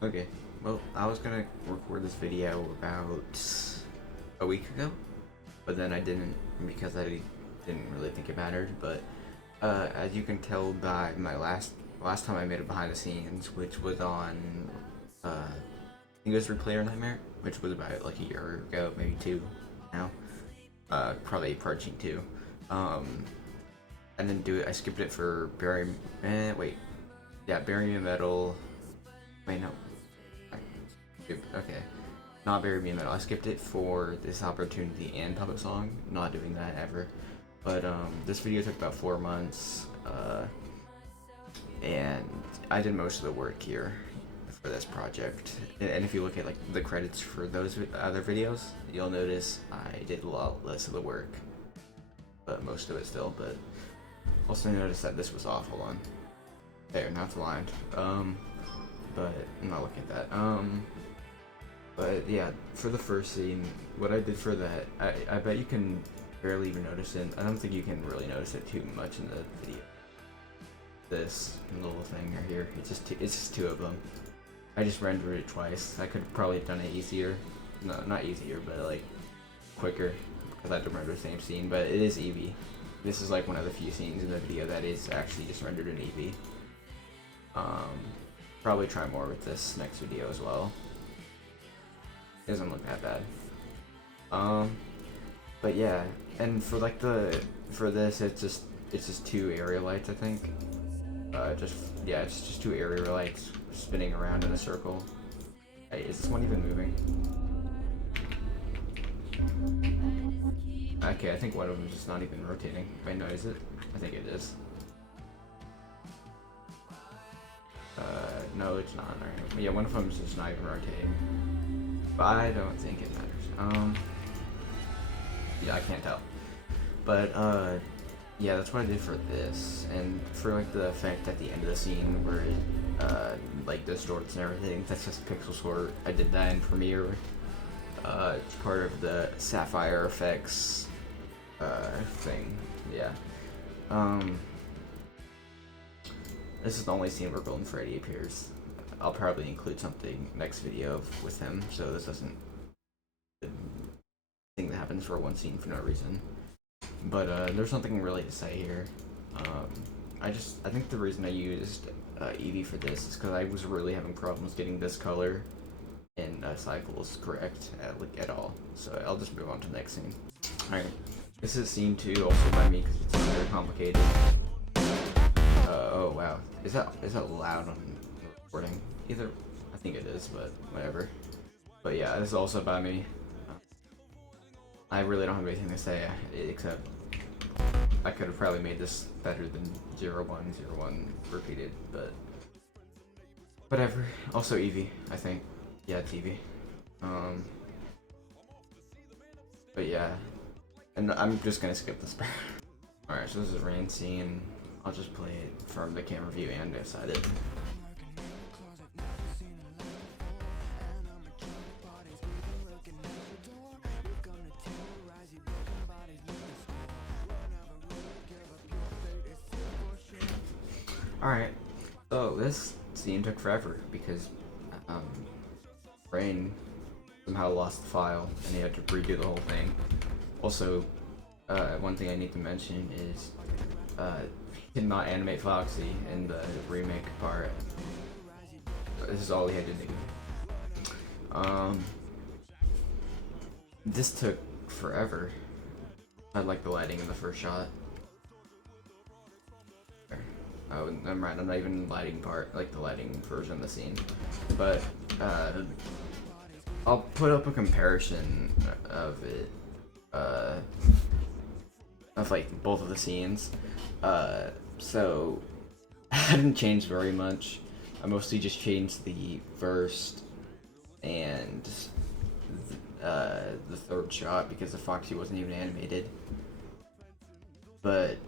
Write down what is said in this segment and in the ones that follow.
Okay, well, I was gonna record this video about a week ago, but then I didn't because I didn't really think it mattered. But as you can tell by my last time I made a behind the scenes, which was on I think it was Replayer Nightmare, which was about like a year ago, maybe two now. Probably approaching two. Um, I didn't do it. I skipped it for Bury. Wait, yeah, Bury Me in Metal. Wait, no. Okay. Not Bury Me in Metal. I skipped it for this opportunity and Puppet Song. Not doing that ever. But this video took about 4 months, and I did most of the work here for this project. And if you look at like the credits for those other videos, you'll notice I did a lot less of the work, but most of it still. But also notice that this was off. Hold on. There, now it's aligned. But I'm not looking at that. But yeah, for the first scene, what I did for that, I bet you can barely even notice it. I don't think you can really notice it too much in the video. This little thing right here, it's just two of them. I just rendered it twice. I could probably have done it easier. No, not easier, but like quicker, because I had to render the same scene. But it is Eevee. This is like one of the few scenes in the video that is actually just rendered in Eevee. Probably try more with this next video as well. It doesn't look that bad. But yeah, and for like for this, it's just two area lights, I think. It's just two area lights spinning around in a circle. Hey, is this one even moving? Okay, I think one of them is just not even rotating. Wait, no, is it? I think it is. No, it's not. Right. Yeah, one of them is just not even rotating. But I don't think it matters. Yeah, I can't tell. But, yeah, that's what I did for this. And for, like, the effect at the end of the scene where it, like, distorts and everything, that's just pixel sort. I did that in Premiere. It's part of the Sapphire effects, thing. Yeah. This is the only scene where Golden Freddy appears. I'll probably include something next video with him, so this doesn't thing that happens for one scene for no reason. But there's nothing really to say here. I think the reason I used Eevee for this is because I was really having problems getting this color in cycles correct at all. So I'll just move on to the next scene. Alright, this is scene 2, also by me because it's very complicated. Oh wow, is that loud on the recording? Either, I think it is, but whatever. But yeah, this is also by me. I really don't have anything to say except I could have probably made this better than 0101 repeated, but whatever. Also Eevee, I think. Yeah, it's Eevee. But yeah, and I'm just gonna skip this part. Alright, so this is a rain scene. I'll just play it from the camera view and inside it. Alright, so this scene took forever because Rain somehow lost the file and he had to redo the whole thing. Also, one thing I need to mention is he did not animate Foxy in the remake part. This is all he had to do. This took forever. I like the lighting in the first shot. Oh, never mind, I'm not even in the lighting part, like the lighting version of the scene. But, I'll put up a comparison of it, of like both of the scenes. So, I didn't change very much. I mostly just changed the first and the third shot because the Foxy wasn't even animated. But,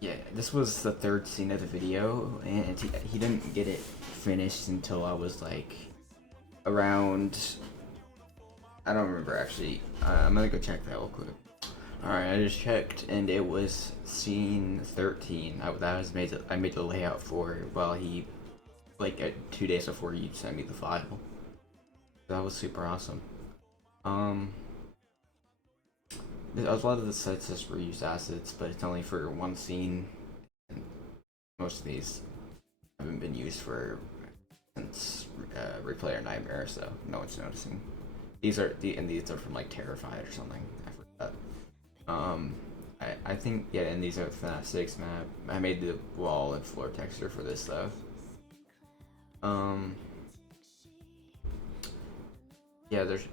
yeah, this was the third scene of the video, and he didn't get it finished until I was like around, I don't remember actually. I'm gonna go check that real quick. Alright, I just checked, and it was scene 13. I made the layout for while he, like, 2 days before he sent me the file. That was super awesome. A lot of the sets just reused assets, but it's only for one scene. And most of these haven't been used since Replayer Nightmare, so no one's noticing. These are from like Terrified or something. I forgot. I think, yeah, and these are FNAF 6 map. I made the wall and floor texture for this stuff. Yeah, there's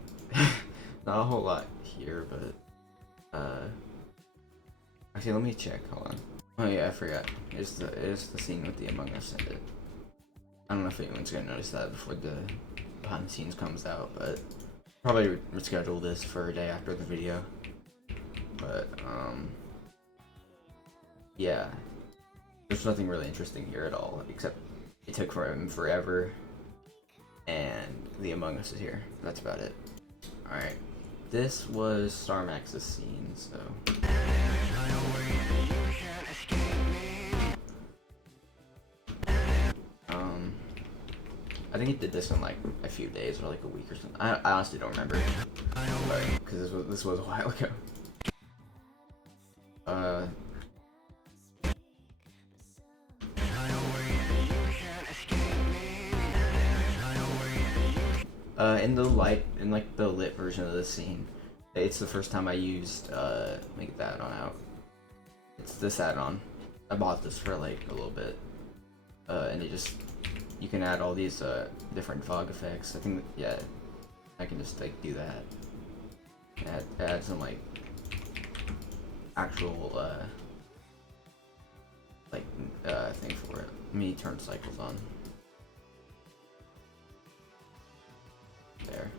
not a whole lot here, but actually, let me check. Hold on. Oh yeah, I forgot. It's the scene with the Among Us in it. I don't know if anyone's gonna notice that before the behind the scenes comes out, but probably reschedule this for a day after the video. But yeah, there's nothing really interesting here at all, except it took him forever, and the Among Us is here. That's about it. All right, this was Starmax's scene, so. I think he did this in like a few days or like a week or something. I honestly don't remember, because this was a while ago. In like the lit version of this scene, it's the first time I used make that on out. It's this add-on. I bought this for like a little bit, and you can add all these different fog effects. I think, yeah, I can just like do that. Add some like actual thing for it. Let me turn cycles on. There.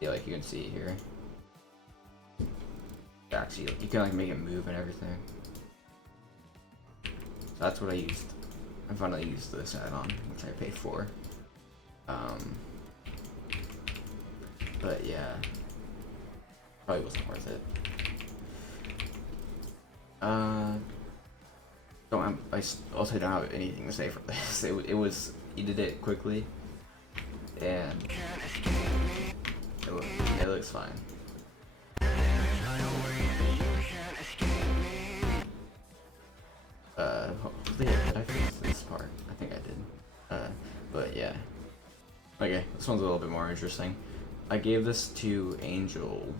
Yeah, like you can see it here. Actually, you can like make it move and everything. So that's what I used. I finally used this add-on, which I paid for. But yeah, probably wasn't worth it. I also don't have anything to say for this. It was, he did it quickly, and it looks fine. Hopefully, did I fix this part? I think I did. But yeah. Okay, this one's a little bit more interesting. I gave this to Angel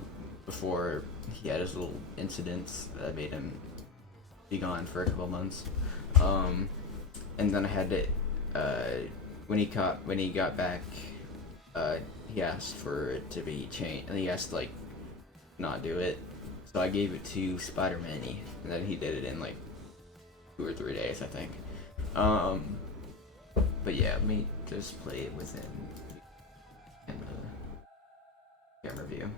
before he had his little incidents that made him be gone for a couple months. And then I had it, when he got back, he asked for it to be changed, and he asked to, like, not do it. So I gave it to Spider-Man-y, and then he did it in like 2 or 3 days, I think. But yeah, let me just play it within camera view.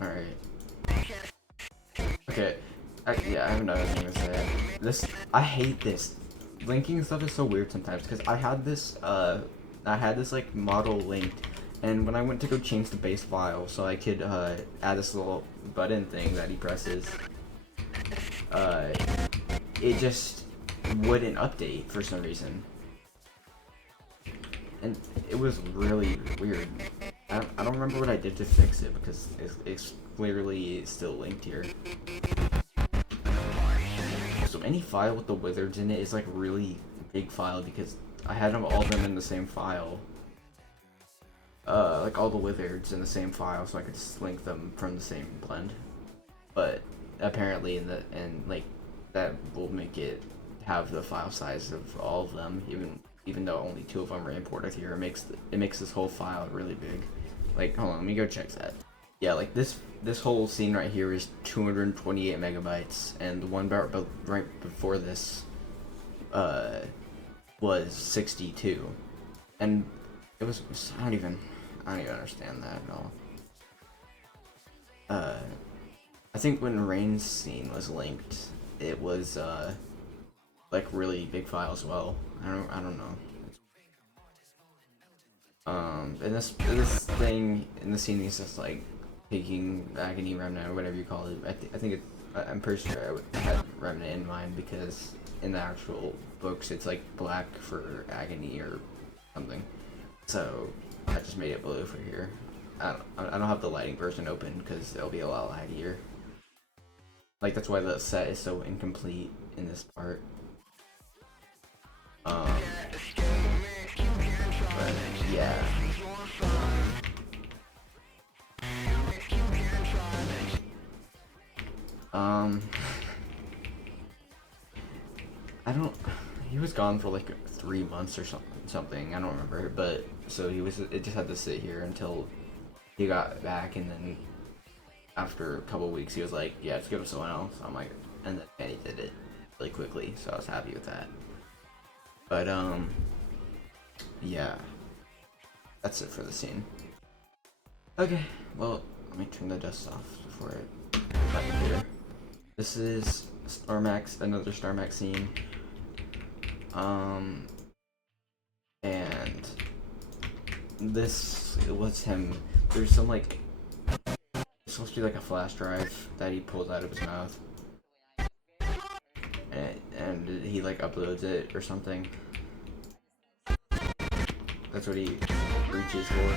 Alright. Okay. Yeah, I have another thing to say. I hate this. Linking stuff is so weird sometimes, because I had this like model linked, and when I went to go change the base file so I could add this little button thing that he presses, it just wouldn't update for some reason. And it was really weird. I don't remember what I did to fix it, because it's clearly still linked here. So any file with the wizards in it is like really big file, because I had all of them in the same file. Like all the wizards in the same file, so I could just link them from the same blend. But apparently like that will make it have the file size of all of them, even though only 2 of them are imported here. It makes this whole file really big. Like, hold on, let me go check that. Yeah, like this whole scene right here is 228 megabytes, and the one right before this was 62, and it was, I don't even understand that at all. I think when Rain's scene was linked, it was like really big file as well. I don't know. And this thing in the scene is just like taking Agony Remnant or whatever you call it. I think I'm pretty sure I had Remnant in mind because in the actual books it's like black for Agony or something. So I just made it blue for here. I don't have the lighting version open because it'll be a lot laggier. Like that's why the set is so incomplete in this part. But yeah. I don't. He was gone for like 3 months or something. I don't remember, but so he was. It just had to sit here until he got back, and then after a couple weeks, he was like, "Yeah, let's give it to someone else." I'm like, and then he did it really quickly, so I was happy with that. But yeah, that's it for the scene. Okay, well, let me turn the dust off before I put my computer. This is Starmax, another Starmax scene. And this was him. There's some like it's supposed to be like a flash drive that he pulls out of his mouth, and he like uploads it or something. That's what he reaches for.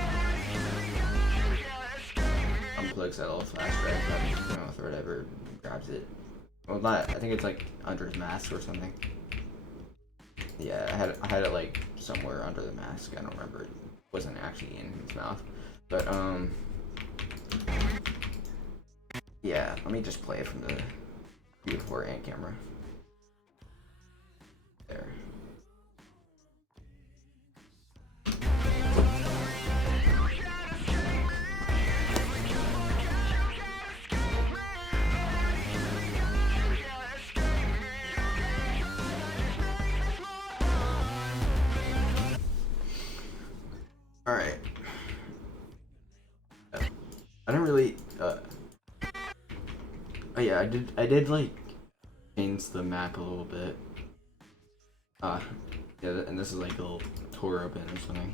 Unplugs that little flash drive out of his mouth or whatever, grabs it. Well, not. I think it's like under his mask or something. Yeah, I had it like somewhere under the mask. I don't remember. It wasn't actually in his mouth, but yeah. Let me just play it from the beautiful ant camera. There. All right. I don't really. Oh yeah, I did like change the map a little bit. Yeah, and this is like a little tour open or something.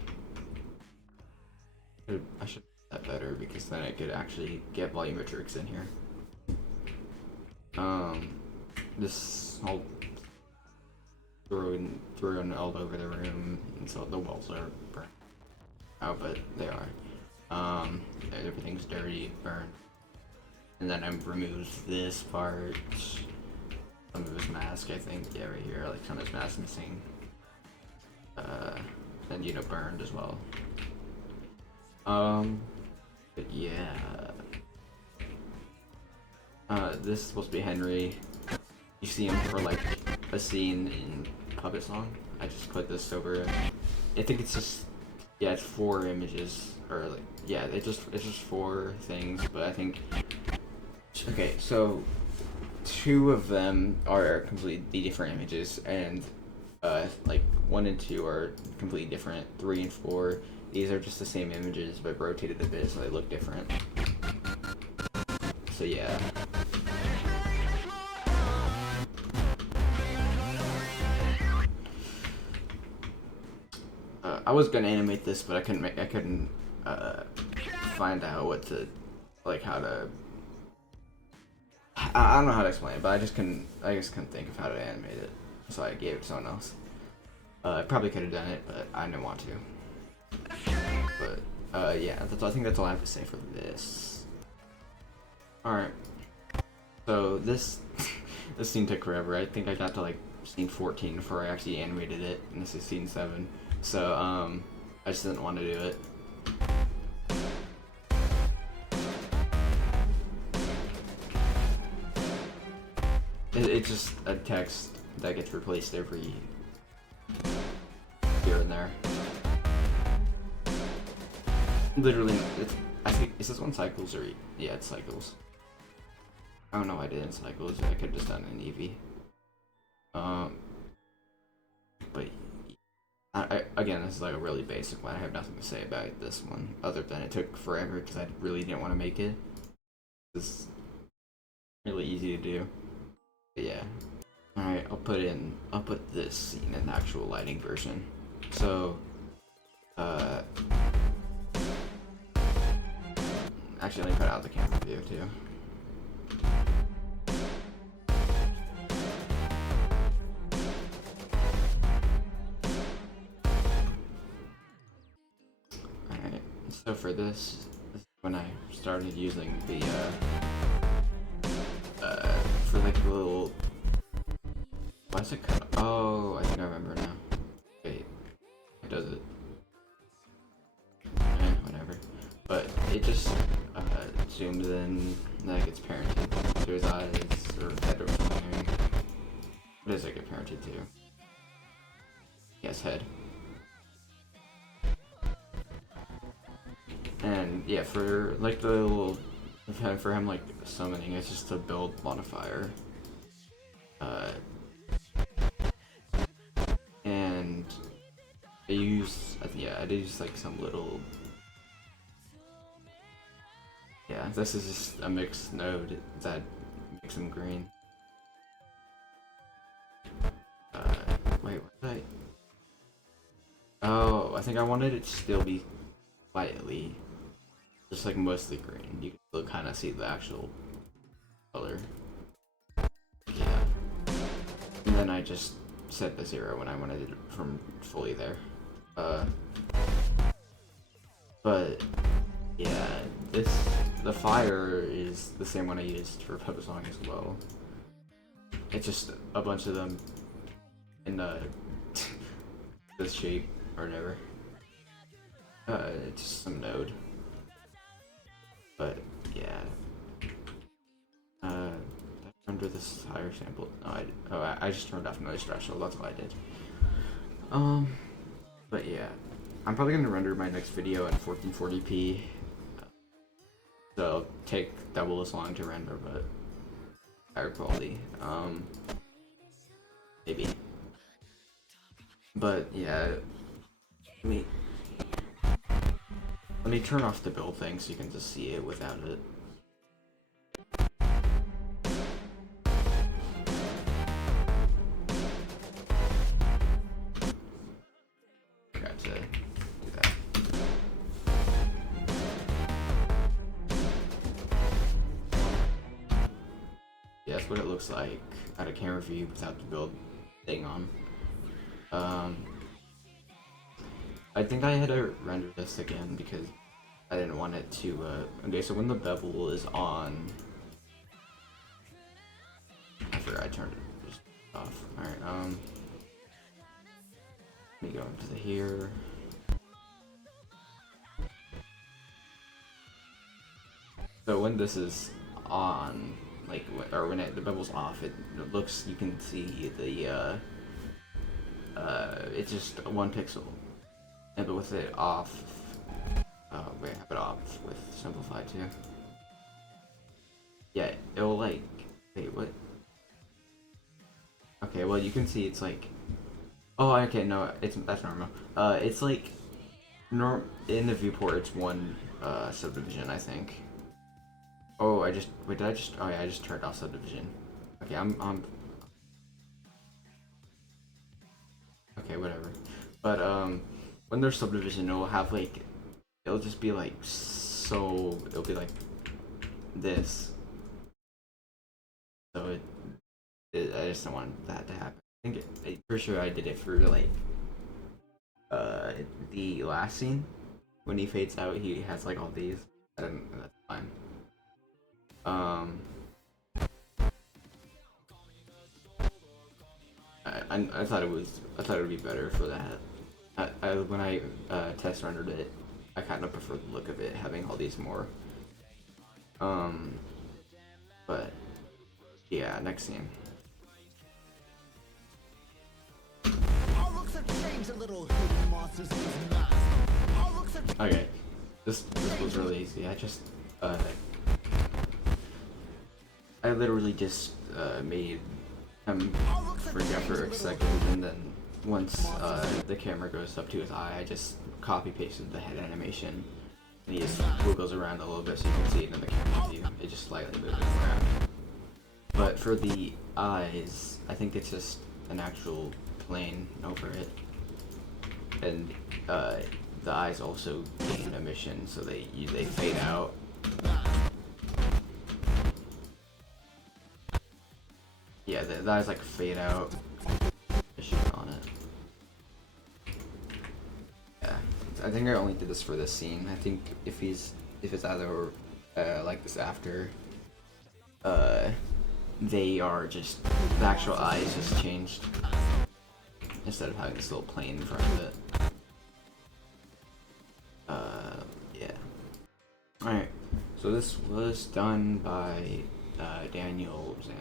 I should do that better because then I could actually get volumetrics in here. This I'll throw in all over the room, and so the walls are burnt out, but they are. Everything's dirty, burned. And then I removed this part, some of his mask, I think, yeah, right here, like some of his mask missing. And you know, burned as well. But yeah. This is supposed to be Henry. You see him for like a scene in Puppet Song. I just put this over. I think it's just, yeah, it's 4 images, or like, yeah, it's just 4 things, but I think, okay, so 2 of them are completely different images, and like 1 and 2 are completely different. 3 and 4, these are just the same images but rotated a bit so they look different. So yeah. I was gonna animate this, but I couldn't find out what to, like, how to. I don't know how to explain it, but I just couldn't think of how to animate it, so I gave it to someone else. I probably could have done it, but I didn't want to. But yeah, I think that's all I have to say for this. All right. So this this scene took forever. I think I got to like scene 14 before I actually animated it, and this is scene 7. So I just didn't want to do it. It's just a text that gets replaced every here and there. Literally, I think, is this one cycles or, yeah, it's cycles. I don't know why I did in cycles. I could have just done it in Eevee. But again, this is like a really basic one. I have nothing to say about this one other than it took forever because I really didn't want to make it. easy to do. But yeah. Alright, I'll put this scene in the actual lighting version. So, actually let me put out the camera view too. Alright, so for this is when I started using the, for like the little, why is it cut? Oh, I think I remember now. Wait, it does it. Whatever. But it just zooms in like it's parented to his eyes or head or something. What does it get parented to? Yes, head. And yeah, for like the little, for him like summoning, it's just a build modifier. And I use, I use like some little, yeah, this is just a mixed node that makes him green. Wait, what did I? Oh, I think I wanted it to still be slightly, just like mostly green. You can still kind of see the actual color. Yeah. And then I just set the 0 when I wanted it from fully there. But yeah, the fire is the same one I used for Song as well. It's just a bunch of them in this shape or whatever. It's just some node. But yeah. Under this higher sample. No, I just turned off noise threshold. That's what I did. But yeah, I'm probably gonna render my next video at 1440p. So it'll take double as long to render, but higher quality. Maybe. But yeah, let me turn off the build thing so you can just see it without it. Yeah, that's what it looks like at a camera view without the build thing on. I think I had to render this again because I didn't want it to, okay, so when the bevel is on, I forgot I turned it just off. Alright, let me go into the here. So when this is on, like, or when the bevel's off, it looks, you can see the, it's just 1 pixel. And but with it off, wait, I have it off with simplify too. Yeah, it'll like, wait, what? Okay, well you can see it's like, oh, okay, no, that's normal. It's like, in the viewport it's 1 subdivision, I think. Oh, wait, did I just, oh yeah, I just turned off subdivision. Okay, I'm okay, whatever. But, when there's subdivision, it'll have like, it'll just be like, so, it'll be like this. So I just don't want that to happen. I think I'm pretty sure I did it for like, the last scene. When he fades out, he has like all these. That's fine. I thought it would be better for that. When I test rendered it, I kind of prefer the look of it having all these more. But yeah, next scene. Okay, this was really easy. I literally just made him freak out for a second, and then once the camera goes up to his eye, I just copy pasted the head animation, and he just wiggles around a little bit so you can see it in the camera view. It just slightly moves around. But for the eyes, I think it's just an actual plane over it. And the eyes also gain emission, so they fade out. Yeah, the eyes like fade out. Emission on it. Yeah, I think I only did this for this scene. I think if it's either like this after, they are just the actual eyes just changed instead of having this little plane in front of it. Yeah. Alright, so this was done by Daniel Zan.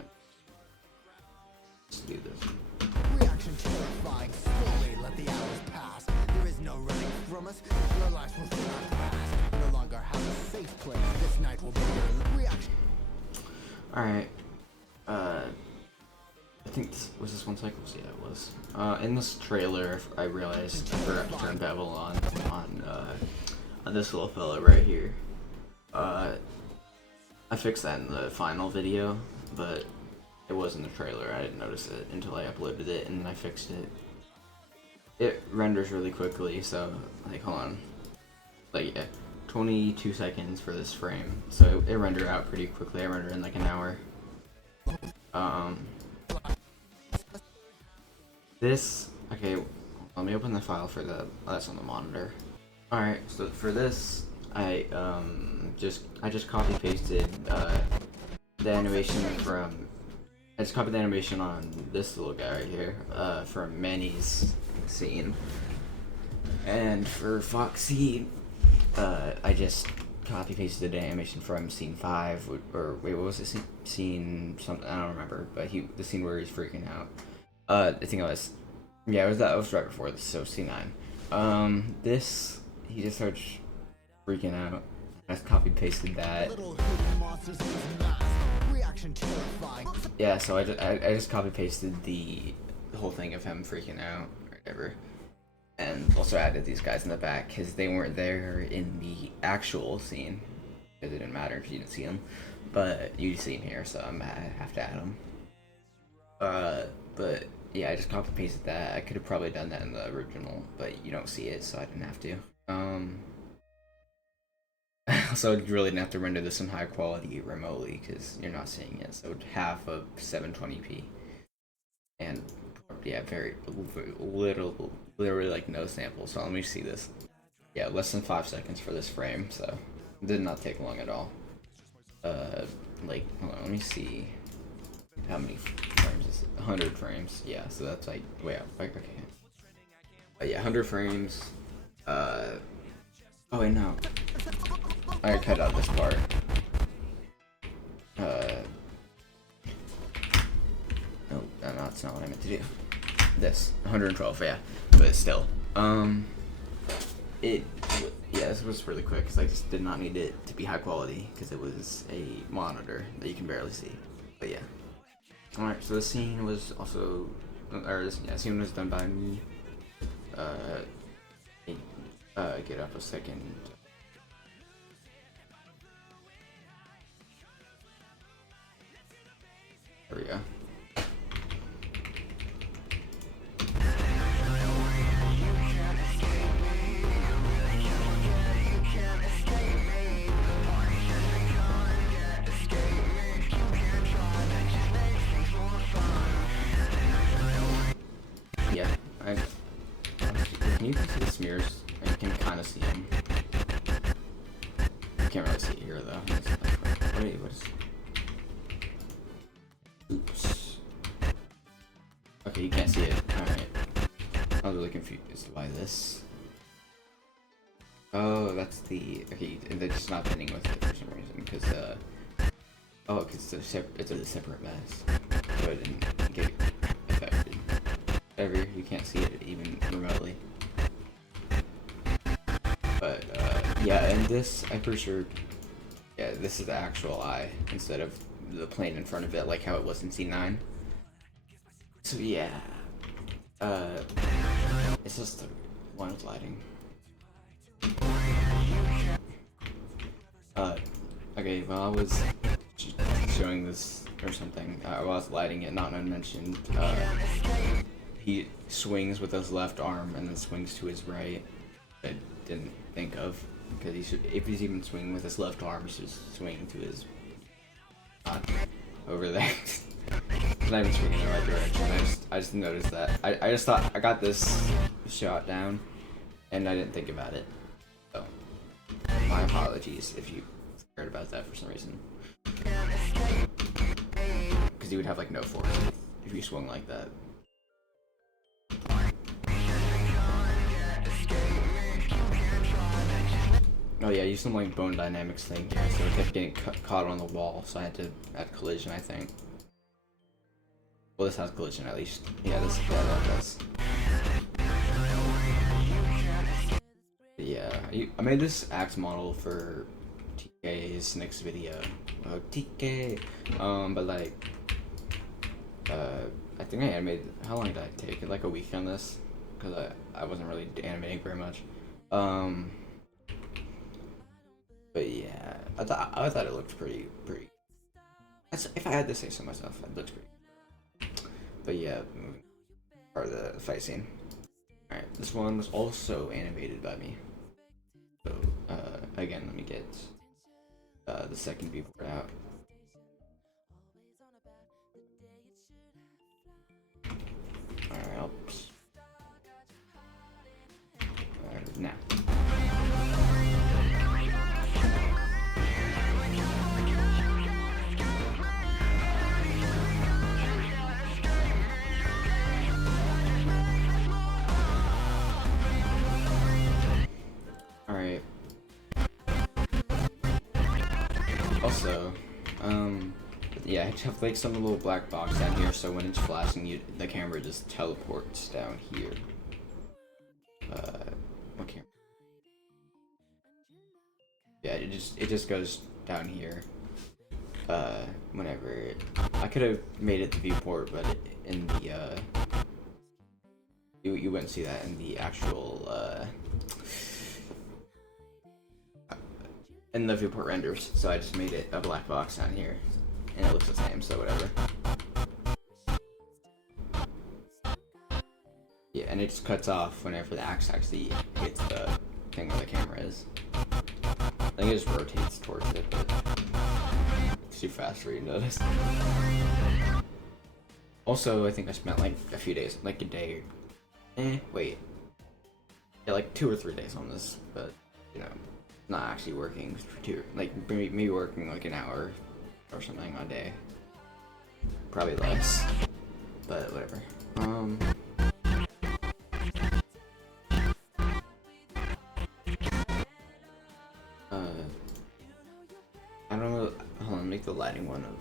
Let's do this. Reaction terrifying, slowly let the hours pass. There is no running from us, your lives will not last. No longer have a safe place, this night will be your reaction. Alright, I think was this 1 cycles? Yeah, it was. In this trailer, I realized I forgot to turn bevel on this little fella right here. I fixed that in the final video, but it was in the trailer. I didn't notice it until I uploaded it, and then I fixed it. It renders really quickly, so like, hold on, like yeah, 22 seconds for this frame, so it rendered out pretty quickly. I rendered in like an hour. This, okay, let me open the file for that's on the monitor. Alright, so for this, I just copy pasted the animation from, I just copied the animation on this little guy right here, from Manny's scene. And for Foxy, I just copy pasted the animation from scene 5, or wait, what was it? Scene something, I don't remember, but the scene where he's freaking out. I think it was, yeah, that was right before this, so scene 9. This, he just starts freaking out. I just copy pasted that. Yeah, so I just copy pasted the whole thing of him freaking out, or whatever. And also added these guys in the back, because they weren't there in the actual scene, because it didn't matter if you didn't see them. But you see them here, so I have to add them. But yeah, I just copy pasted that. I could have probably done that in the original, but you don't see it, so I didn't have to. Also, I really didn't have to render this in high quality remotely, because you're not seeing it. So half of 720p, and yeah, very literally like no sample. So let me see this. Yeah, less than 5 seconds for this frame, so it did not take long at all. Like, hold on, let me see how many frames is it? 100 frames. Yeah, so that's like way out. Like, okay. But yeah, 100 frames. Oh wait, no. I cut out this part. No, that's not what I meant to do. This 112, yeah, but still, this was really quick because I just did not need it to be high quality because it was a monitor that you can barely see. But yeah. All right, so the scene was also, scene was done by me. Get up a second. There we go. Yeah, can you see the smears? I can kind of see them. You can't really see it here though. Wait, what is? Oops. Okay, you can't see it. Alright. I was really confused by this. Oh, that's the... Okay, and they're just not bending with it for some reason, because, oh, because it's a separate mess. So it didn't get affected. However, you can't see it even remotely. But, yeah, and this, I'm pretty sure... Yeah, this is the actual eye, instead of the plane in front of it, like how it was in C9. So yeah, it's just the one with lighting. Okay, well I was showing this or something. While I was lighting it, not mentioned. He swings with his left arm and then swings to his right. I didn't think of, because if he's even swinging with his left arm, he's just swinging to his over there. He's not even swinging in the right direction. I just noticed that. I just thought I got this shot down, and I didn't think about it. So my apologies if you cared about that for some reason. Because you would have like no force if you swung like that. Oh yeah, I used some like bone dynamics thing here, so it kept getting caught on the wall, so I had to add collision, I think. Well, this has collision at least. Yeah, that does. But yeah, I made this axe model for TK's next video. Oh, TK! But like, I think I animated, how long did I take? Like a week on this? Because I wasn't really animating very much. But yeah, I thought it looked pretty. If I had to say so myself, it looks pretty. But yeah, part of the fight scene. All right, this one was also animated by me. So again, let me get the second viewport out. All right, now. Alright. Also, yeah, I have like some little black box down here, so when it's flashing, the camera just teleports down here. What camera? Yeah, it just goes down here. Whenever I could have made it the viewport, but in the you wouldn't see that in the actual in the viewport renders, so I just made it a black box down here, and it looks the same, so whatever. Yeah, and it just cuts off whenever the axe actually hits the thing where the camera is. I think it just rotates towards it, but it's too fast for you to notice. Also, I think I spent like a few days, like a day, wait. Yeah, like 2 or 3 days on this, but, you know, not actually working for like me working like an hour or something a day. Probably less, but whatever. I don't know. Hold on, make the lighting one up.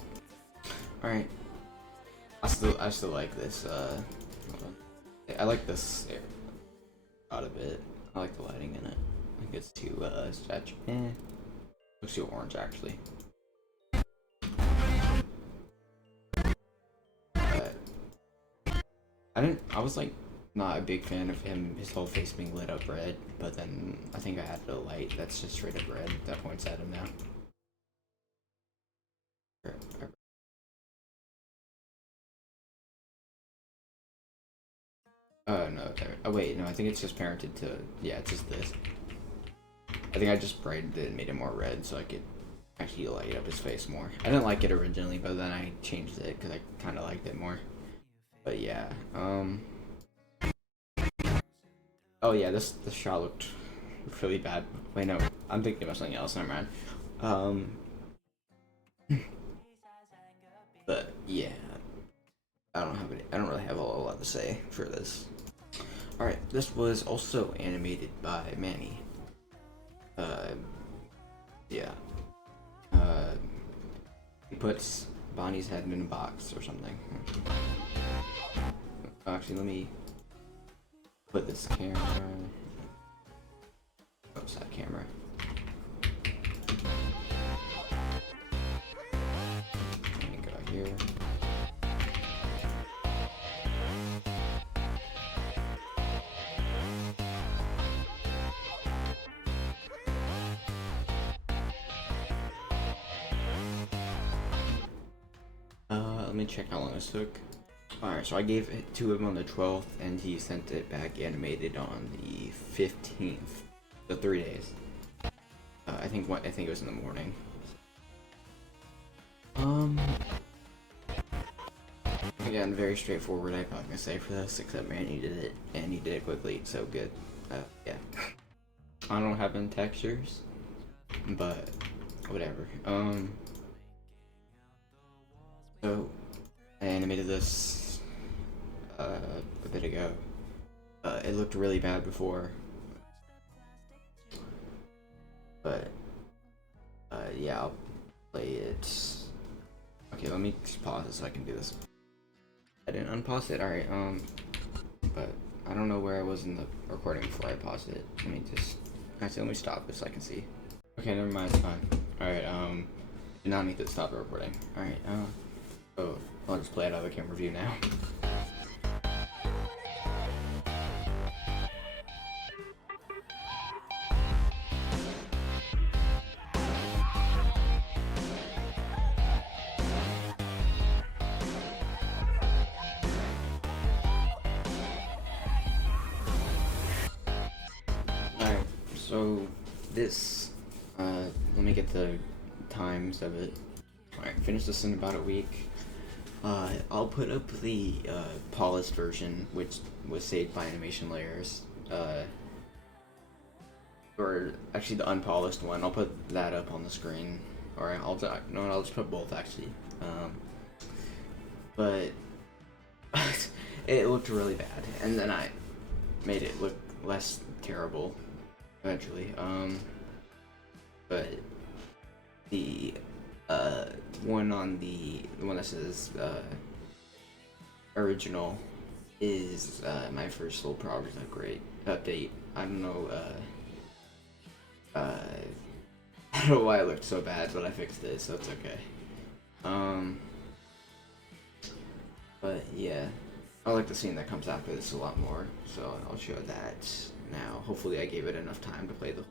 All right. I still like this. I like this out of it. I like the lighting in it. I think it's too saturated. Looks too orange actually. But I was like not a big fan of his whole face being lit up red, but then I think I added a light that's just straight up red that points at him now. Oh no, oh wait, no, I think it's just parented to, yeah, it's just this. I think I just brightened it and made it more red so I could actually light up his face more. I didn't like it originally, but then I changed it because I kind of liked it more. But yeah, oh yeah, this shot looked really bad. Wait, no, I'm thinking about something else, never mind. But yeah, I don't really have a lot to say for this. Alright, this was also animated by Manny. Yeah. He puts Bonnie's head in a box or something. Actually, let me put this camera. Oops, that camera. Let me go here. me check how long this took. Alright, so I gave it to him on the 12th, and he sent it back animated on the 15th. So 3 days. I think it was in the morning. Again, very straightforward. I'm not gonna say for this, except man, he did it, and he did it quickly. So good. Yeah. I don't have any textures, but whatever. So I animated this a bit ago. It looked really bad before, but yeah, I'll play it. Okay, let me just pause it so I can do this. I didn't unpause it. All right. But I don't know where I was in the recording before I paused it. Let me stop this so I can see. Okay, never mind. It's fine. All right. Did not need to stop the recording. All right. So I'll just play it out of the camera view now. Alright, so this, let me get the times of it. Alright, finished this in about a week. I'll put up the polished version, which was saved by animation layers. Or actually the unpolished one. I'll put that up on the screen. Or I'll just put both actually. But it looked really bad, and then I made it look less terrible eventually. But the one that says original is my first full progress update. I don't know. I don't know why it looked so bad, but I fixed it, so it's okay. But yeah, I like the scene that comes after this a lot more, so I'll show that now. Hopefully I gave it enough time to play the.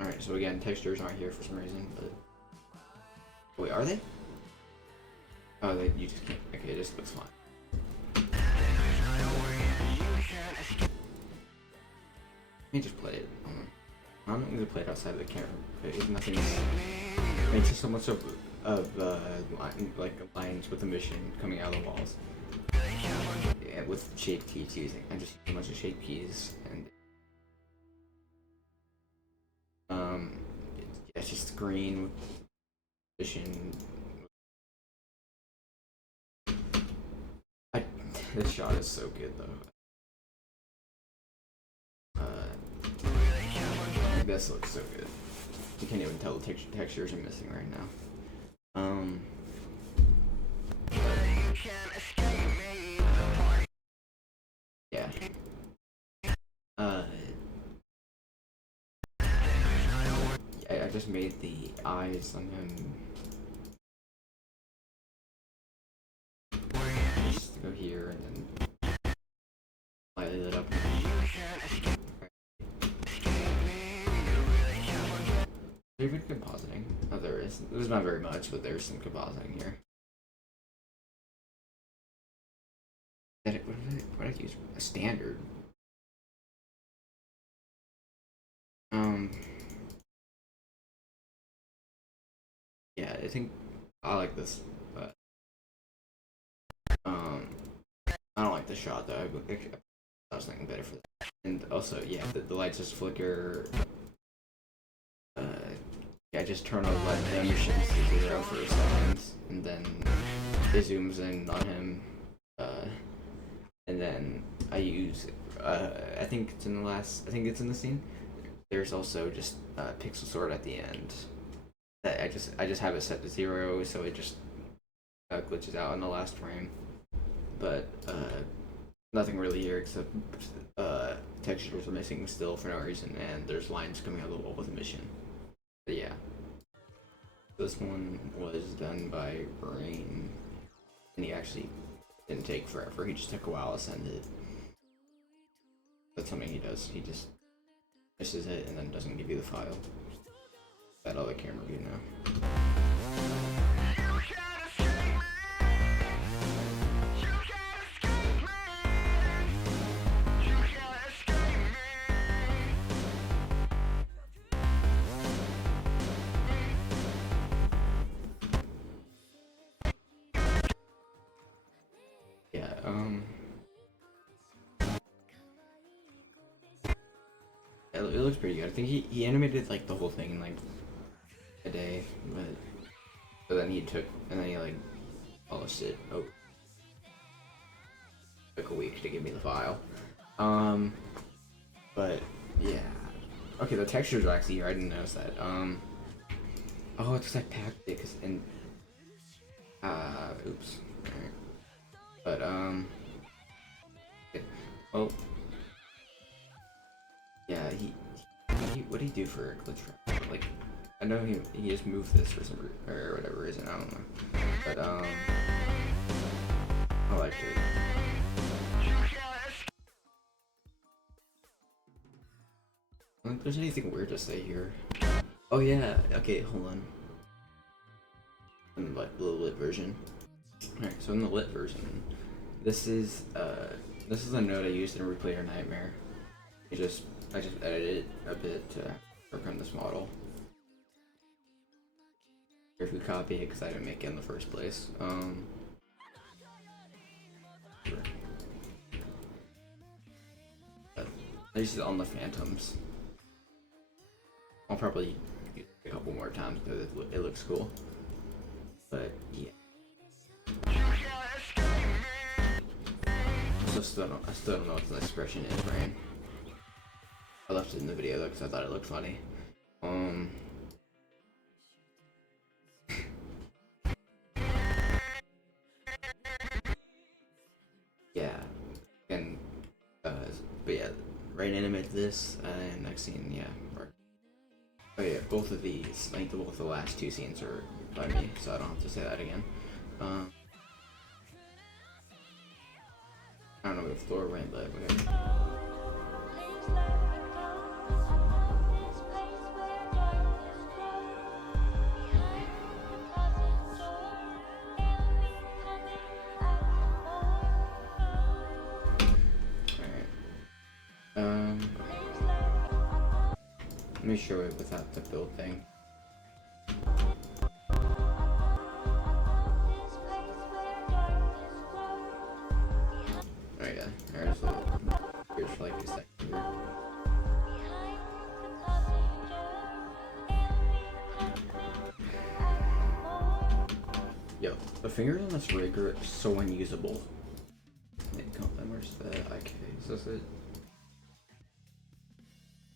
Alright, so again, textures aren't here for some reason, but. Wait, are they? Oh, you just can't. Okay, it just looks fine. Let me just play it. I'm not going to play it outside of the camera. There's nothing. It's just so much of like lines with the mission coming out of the walls. Yeah, with shape keys using. I just use a bunch of shape keys and it's just green mission. This shot is so good though. This looks so good. You can't even tell the textures are missing right now. Yeah. I just made the eyes on him. Just go here and then light it up. There's even compositing. Oh, there is. There's not very much, but there's some compositing here. What did I use? A standard. Yeah, I think I like this, but I don't like the shot though. I was thinking better for that. And also, yeah, the lights just flicker. Yeah, I just turn on the light animation to 0 for a second, and then it zooms in on him, and then I use, I think it's in the scene. There's also just pixel sort at the end. That I just have it set to 0, so it just glitches out in the last frame. But nothing really here except textures are missing still for no reason, and there's lines coming out of the wall with a mission. But yeah, this one was done by Brain, and he actually didn't take forever. He just took a while to send it. That's something he does. He just misses it and then doesn't give you the file. That other camera view now. it looks pretty good. I think he animated like the whole thing in like a day, but then he like polished it. Oh, took a week to give me the file. But yeah. Okay, the textures are actually here. I didn't notice that. Oh, it's like tactics and oops. Alright. But okay. Well, yeah. What do he do for a glitch trap? Like, I know he just moved this for some or whatever reason. I don't know. But I like it. I don't think there's anything weird to say here. Oh yeah. Okay, hold on. In like the lit version. Alright, so in the lit version, this is a node I used in Replayer Nightmare. I just edited it a bit to work on this model. If we copy it, because I didn't make it in the first place. This is on the Phantoms. I'll probably use it a couple more times because it looks cool. But yeah. I still don't know what the expression is, Brian. I left it in the video though because I thought it looked funny. Yeah, and but yeah, right animated this, and next scene, yeah. Oh yeah, both of these, I think both the last two scenes are by me, so I don't have to say that again. I don't know if Thor went, but whatever. Let me show it without the build thing. Oh yeah, here's like a second here. Yo, the fingers on this rig are so unusable. Where's the IK? Is this it?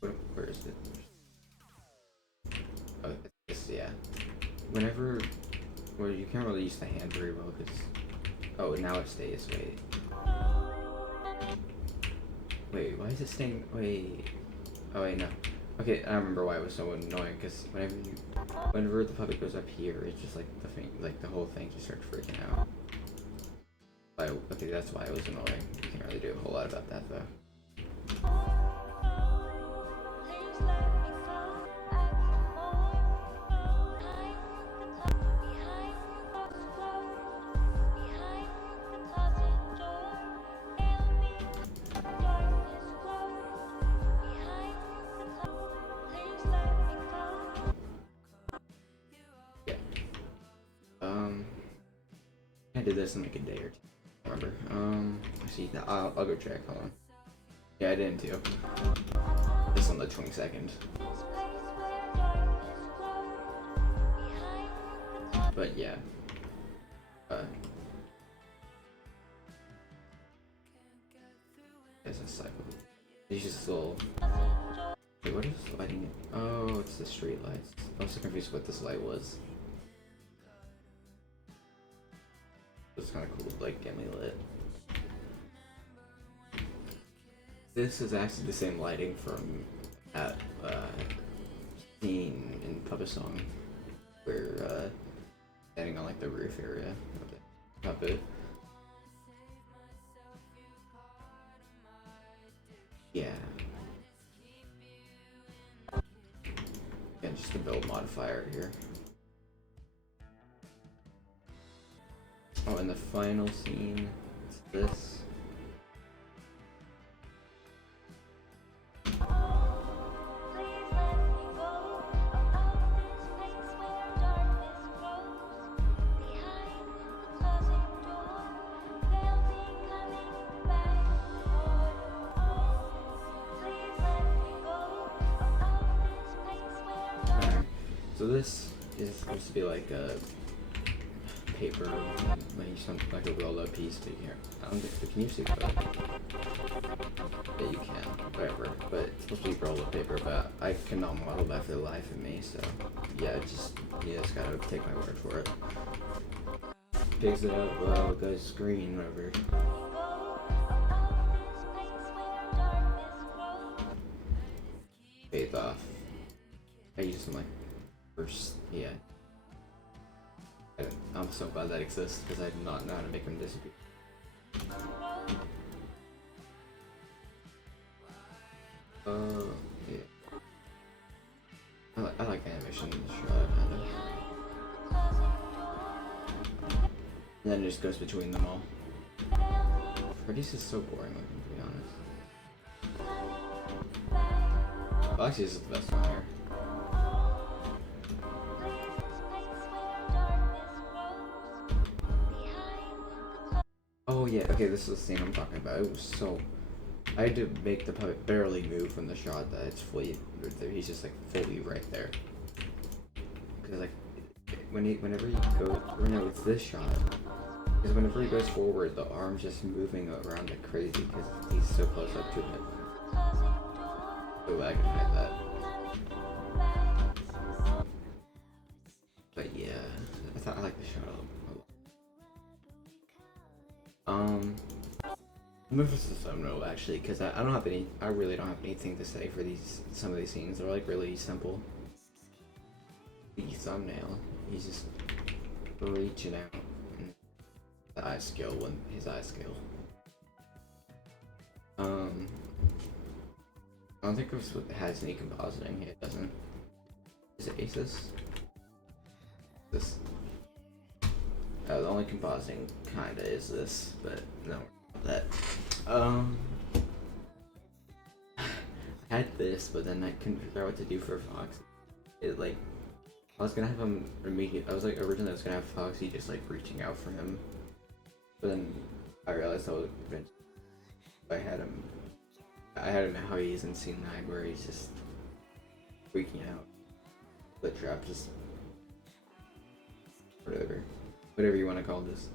Where is it? Oh, it's, yeah. Whenever, well, you can't really use the hand very well because. Oh, now it stays. Wait, why is it staying? Wait. Oh wait, no. Okay, I remember why it was so annoying because whenever the puppet goes up here, it's just like the whole thing just starts freaking out. Okay, that's why it was annoying. You can't really do a whole lot about that though. I did this in like a day or two. I remember. See, I'll go check. Hold on. Yeah, I didn't too. This on the 22nd. But yeah. It's a cycle. It's just a little. Wait, what is lighting it? Oh, it's the street lights. I was so confused what this light was. It's kind of cool, like get me lit. This is actually the same lighting from that scene in Puppet Song, where standing on like the roof area of the puppet. Yeah. Yeah, just a build modifier here. Oh, and the final scene is this. So this is supposed to be like a paper, like something like a rolled up piece, but you can't. I don't think, can you see that? Yeah, you can, whatever. But it's supposed to be rolled up paper, but I cannot model that for the life of me, so yeah, you just gotta take my word for it. Picks it up, well, it goes green, whatever. Fades off. I use some like first, yeah. I'm so glad that exists because I do not know how to make them disappear. Yeah. I like animation in the shot, kinda. And then it just goes between them all. Freddy's is so boring looking, to be honest. Well, actually, this is the best one here. Oh yeah, okay, this is the scene I'm talking about. It was so... I had to make the puppet barely move from the shot that it's fully... He's just like fully right there. Because like, whenever you go... Or no, it's this shot. Because whenever he goes forward, the arm's just moving around like crazy because he's so close up to it. So I can hide that. But yeah, I like the shot a lot. I'm gonna fix the thumbnail actually, because I don't have any. I really don't have anything to say for some of these scenes. They're like really simple. The thumbnail, he's just reaching out. The eye skill, his eye skill. I don't think it has any compositing. It doesn't. Is it Asus? This. The only compositing kinda is this, but no, not that. I had this, but then I couldn't figure out what to do for Fox. It like, I was gonna have him originally I was gonna have Foxy just like reaching out for him, but then I realized I had him how he is in scene 9 where he's just freaking out. The trap just whatever you want to call this.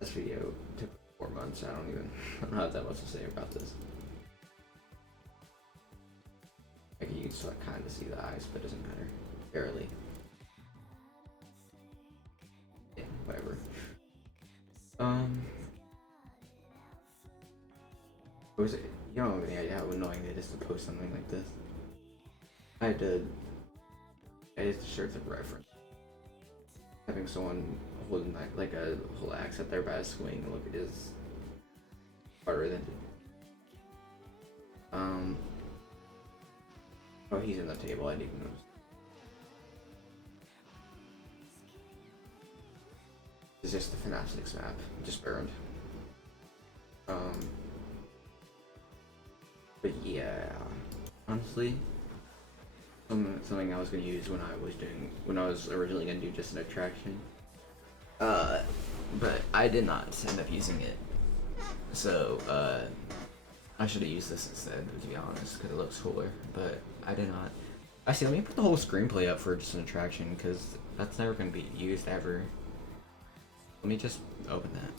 This video took 4 months. I don't have that much to say about this. Like you can still kind of see the eyes, but it doesn't matter. Barely. Yeah, whatever. What was it? You don't have any idea how annoying it is to post something like this. I had to search the reference. Having someone holding like a whole axe at their back swing, look, it is harder than. Oh, he's in the table. I didn't even notice. It's just the Fanatics map, just burned. But yeah, honestly, something I was gonna use when I was originally gonna do just an attraction. But I did not end up using it. So I should have used this instead, to be honest, because it looks cooler. But I did not. Actually, let me put the whole screenplay up for just an attraction, because that's never gonna be used ever. Let me just open that.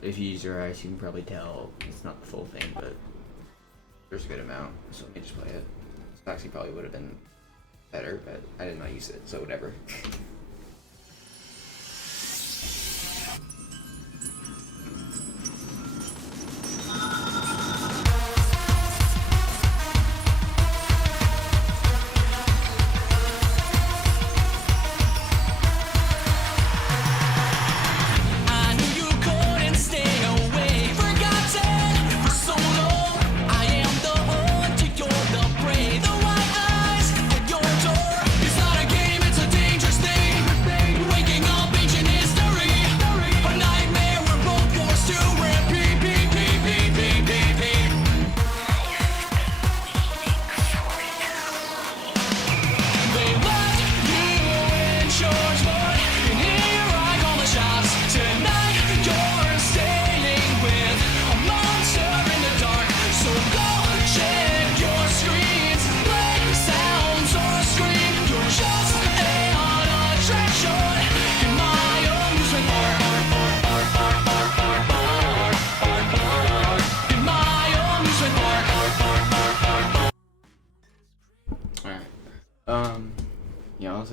If you use your eyes, you can probably tell it's not the full thing, but there's a good amount. So let me just play it. This actually probably would have been better, but I did not use it, so whatever. It's not a game, it's a dangerous thing.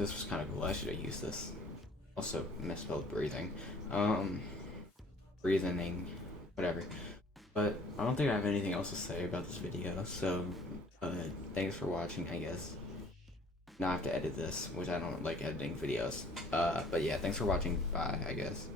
this was kind of cool. I should have used this. Also misspelled breathing. Breathing, whatever. But I don't think I have anything else to say about this video, so thanks for watching, I guess. Now I have to edit this, which I don't like editing videos. But yeah, thanks for watching. Bye, I guess.